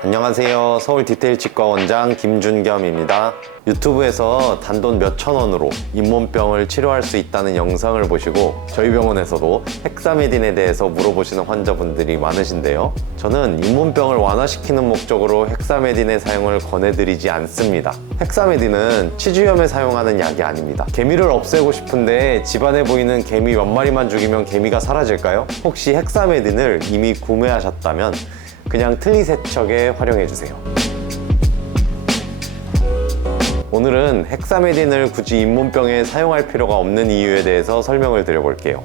안녕하세요. 서울 디테일치과 원장 김준겸입니다. 유튜브에서 단돈 몇천 원으로 잇몸병을 치료할 수 있다는 영상을 보시고 저희 병원에서도 헥사메딘에 대해서 물어보시는 환자분들이 많으신데요. 저는 잇몸병을 완화시키는 목적으로 헥사메딘의 사용을 권해드리지 않습니다. 헥사메딘은 치주염에 사용하는 약이 아닙니다. 개미를 없애고 싶은데 집안에 보이는 개미 몇 마리만 죽이면 개미가 사라질까요? 혹시 헥사메딘을 이미 구매하셨다면 그냥 틀니세척에 활용해주세요. 오늘은 헥사메딘을 굳이 잇몸병에 사용할 필요가 없는 이유에 대해서 설명을 드려볼게요.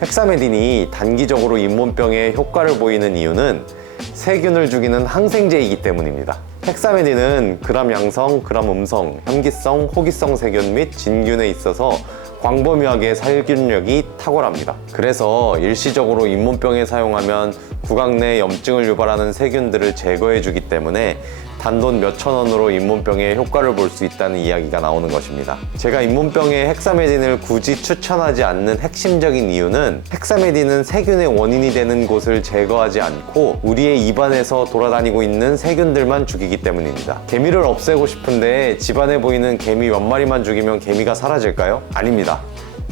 헥사메딘이 단기적으로 잇몸병에 효과를 보이는 이유는 세균을 죽이는 항생제이기 때문입니다. 헥사메딘은 gram 양성, gram 음성, 혐기성, 호기성 세균 및 진균에 있어서 광범위하게 살균력이 탁월합니다. 그래서 일시적으로 잇몸병에 사용하면 구강 내 염증을 유발하는 세균들을 제거해주기 때문에 단돈 몇천 원으로 잇몸병에 효과를 볼 수 있다는 이야기가 나오는 것입니다. 제가 잇몸병에 헥사메딘을 굳이 추천하지 않는 핵심적인 이유는 헥사메딘은 세균의 원인이 되는 곳을 제거하지 않고 우리의 입안에서 돌아다니고 있는 세균들만 죽이기 때문입니다. 개미를 없애고 싶은데 집안에 보이는 개미 몇 마리만 죽이면 개미가 사라질까요? 아닙니다.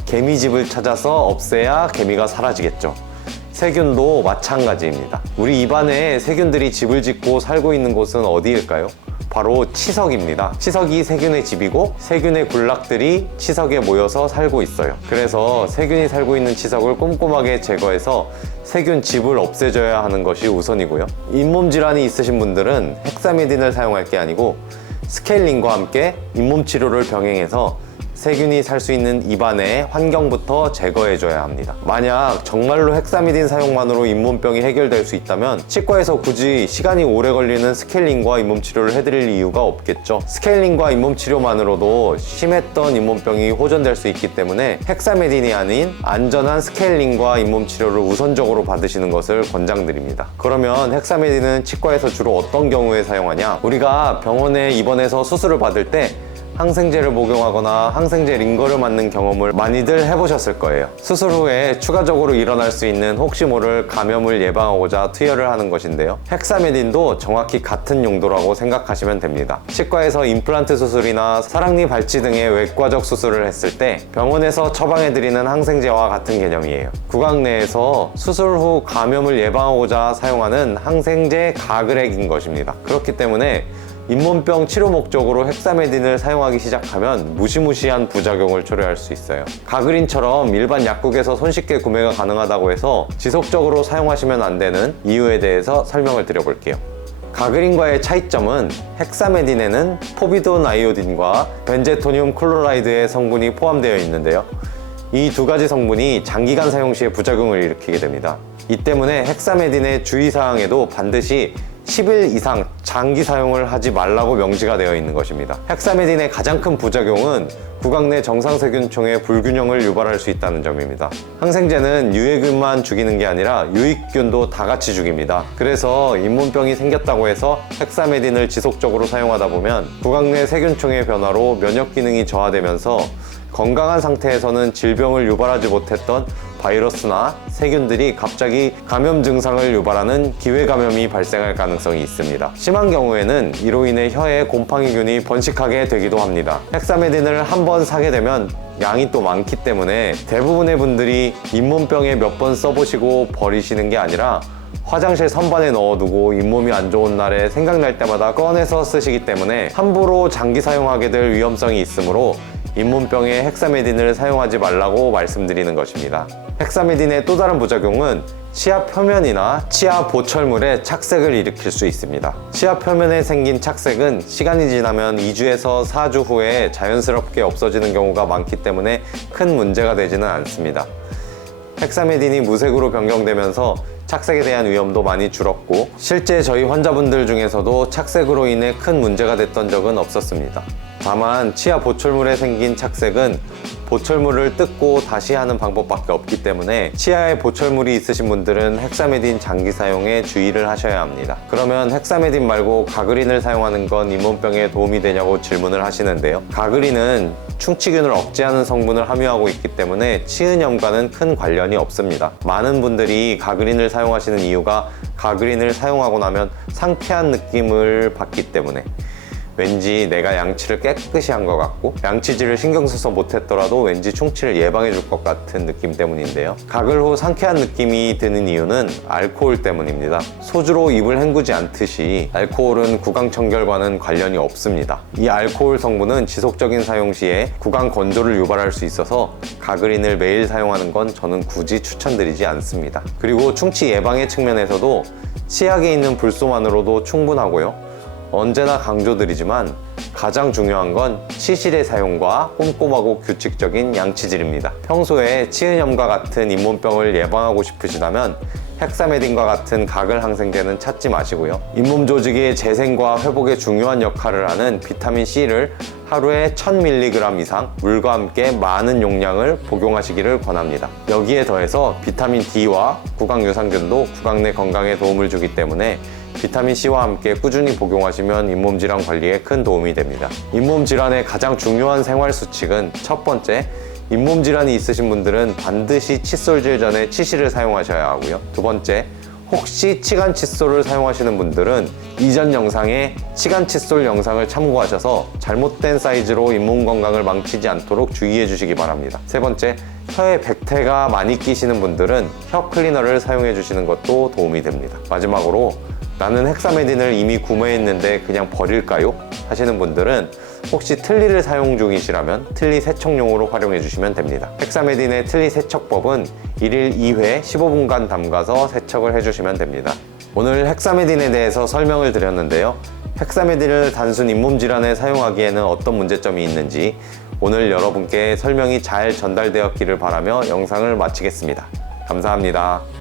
개미집을 찾아서 없애야 개미가 사라지겠죠. 세균도 마찬가지입니다. 우리 입안에 세균들이 집을 짓고 살고 있는 곳은 어디일까요? 바로 치석입니다. 치석이 세균의 집이고 세균의 군락들이 치석에 모여서 살고 있어요. 그래서 세균이 살고 있는 치석을 꼼꼼하게 제거해서 세균 집을 없애줘야 하는 것이 우선이고요. 잇몸 질환이 있으신 분들은 헥사메딘을 사용할 게 아니고 스케일링과 함께 잇몸 치료를 병행해서 세균이 살 수 있는 입안의 환경부터 제거해줘야 합니다. 만약 정말로 헥사메딘 사용만으로 잇몸병이 해결될 수 있다면 치과에서 굳이 시간이 오래 걸리는 스케일링과 잇몸 치료를 해드릴 이유가 없겠죠. 스케일링과 잇몸 치료만으로도 심했던 잇몸병이 호전될 수 있기 때문에 헥사메딘이 아닌 안전한 스케일링과 잇몸 치료를 우선적으로 받으시는 것을 권장드립니다. 그러면 헥사메딘은 치과에서 주로 어떤 경우에 사용하냐? 우리가 병원에 입원해서 수술을 받을 때 항생제를 복용하거나 항생제 링거를 맞는 경험을 많이들 해보셨을 거예요. 수술 후에 추가적으로 일어날 수 있는 혹시 모를 감염을 예방하고자 투여를 하는 것인데요. 헥사메딘도 정확히 같은 용도라고 생각하시면 됩니다. 치과에서 임플란트 수술이나 사랑니 발치 등의 외과적 수술을 했을 때 병원에서 처방해드리는 항생제와 같은 개념이에요. 구강 내에서 수술 후 감염을 예방하고자 사용하는 항생제 가글액인 것입니다. 그렇기 때문에 잇몸병 치료 목적으로 헥사메딘을 사용하기 시작하면 무시무시한 부작용을 초래할 수 있어요. 가그린처럼 일반 약국에서 손쉽게 구매가 가능하다고 해서 지속적으로 사용하시면 안 되는 이유에 대해서 설명을 드려볼게요. 가그린과의 차이점은 헥사메딘에는 포비돈 아이오딘과 벤제토늄 클로라이드의 성분이 포함되어 있는데요. 이 두 가지 성분이 장기간 사용 시에 부작용을 일으키게 됩니다. 이 때문에 헥사메딘의 주의사항에도 반드시 10일 이상 장기 사용을 하지 말라고 명시가 되어 있는 것입니다. 헥사메딘의 가장 큰 부작용은 구강 내 정상세균총의 불균형을 유발할 수 있다는 점입니다. 항생제는 유해균만 죽이는 게 아니라 유익균도 다 같이 죽입니다. 그래서 잇몸병이 생겼다고 해서 헥사메딘을 지속적으로 사용하다 보면 구강 내 세균총의 변화로 면역 기능이 저하되면서 건강한 상태에서는 질병을 유발하지 못했던 바이러스나 세균들이 갑자기 감염 증상을 유발하는 기회 감염이 발생할 가능성이 있습니다. 심한 경우에는 이로 인해 혀에 곰팡이균이 번식하게 되기도 합니다. 헥사메딘을 한번 사게 되면 양이 또 많기 때문에 대부분의 분들이 잇몸병에 몇 번 써보시고 버리시는 게 아니라 화장실 선반에 넣어두고 잇몸이 안 좋은 날에 생각날 때마다 꺼내서 쓰시기 때문에 함부로 장기 사용하게 될 위험성이 있으므로 잇몸병에 헥사메딘을 사용하지 말라고 말씀드리는 것입니다. 헥사메딘의 또 다른 부작용은 치아 표면이나 치아 보철물에 착색을 일으킬 수 있습니다. 치아 표면에 생긴 착색은 시간이 지나면 2주에서 4주 후에 자연스럽게 없어지는 경우가 많기 때문에 큰 문제가 되지는 않습니다. 헥사메딘이 무색으로 변경되면서 착색에 대한 위험도 많이 줄었고 실제 저희 환자분들 중에서도 착색으로 인해 큰 문제가 됐던 적은 없었습니다. 다만 치아 보철물에 생긴 착색은 보철물을 뜯고 다시 하는 방법밖에 없기 때문에 치아에 보철물이 있으신 분들은 헥사메딘 장기 사용에 주의를 하셔야 합니다. 그러면 헥사메딘 말고 가그린을 사용하는 건 잇몸병에 도움이 되냐고 질문을 하시는데요. 가그린은 충치균을 억제하는 성분을 함유하고 있기 때문에 치은염과는 큰 관련이 없습니다. 많은 분들이 가그린을 사용하시는 이유가 가그린을 사용하고 나면 상쾌한 느낌을 받기 때문에, 왠지 내가 양치를 깨끗이 한 것 같고 양치질을 신경 써서 못했더라도 왠지 충치를 예방해 줄 것 같은 느낌 때문인데요. 가글 후 상쾌한 느낌이 드는 이유는 알코올 때문입니다. 소주로 입을 헹구지 않듯이 알코올은 구강청결과는 관련이 없습니다. 이 알코올 성분은 지속적인 사용 시에 구강 건조를 유발할 수 있어서 가그린을 매일 사용하는 건 저는 굳이 추천드리지 않습니다. 그리고 충치 예방의 측면에서도 치약에 있는 불소만으로도 충분하고요. 언제나 강조드리지만 가장 중요한 건 치실의 사용과 꼼꼼하고 규칙적인 양치질입니다. 평소에 치은염과 같은 잇몸병을 예방하고 싶으시다면 헥사메딘과 같은 가글 항생제는 찾지 마시고요. 잇몸 조직의 재생과 회복에 중요한 역할을 하는 비타민C를 하루에 1000mg 이상 물과 함께 많은 용량을 복용하시기를 권합니다. 여기에 더해서 비타민 D와 구강유산균도 구강 내 건강에 도움을 주기 때문에 비타민C와 함께 꾸준히 복용하시면 잇몸 질환 관리에 큰 도움이 됩니다. 잇몸 질환의 가장 중요한 생활 수칙은 첫 번째, 잇몸 질환이 있으신 분들은 반드시 칫솔질 전에 치실을 사용하셔야 하고요. 두 번째, 혹시 치간 칫솔을 사용하시는 분들은 이전 영상에 치간 칫솔 영상을 참고하셔서 잘못된 사이즈로 잇몸 건강을 망치지 않도록 주의해 주시기 바랍니다. 세 번째, 혀에 백태가 많이 끼시는 분들은 혀 클리너를 사용해 주시는 것도 도움이 됩니다. 마지막으로 나는 헥사메딘을 이미 구매했는데 그냥 버릴까요? 하시는 분들은 혹시 틀니를 사용 중이시라면 틀니 세척용으로 활용해 주시면 됩니다. 헥사메딘의 틀니 세척법은 1일 2회 15분간 담가서 세척을 해주시면 됩니다. 오늘 헥사메딘에 대해서 설명을 드렸는데요. 헥사메딘을 단순 잇몸 질환에 사용하기에는 어떤 문제점이 있는지 오늘 여러분께 설명이 잘 전달되었기를 바라며 영상을 마치겠습니다. 감사합니다.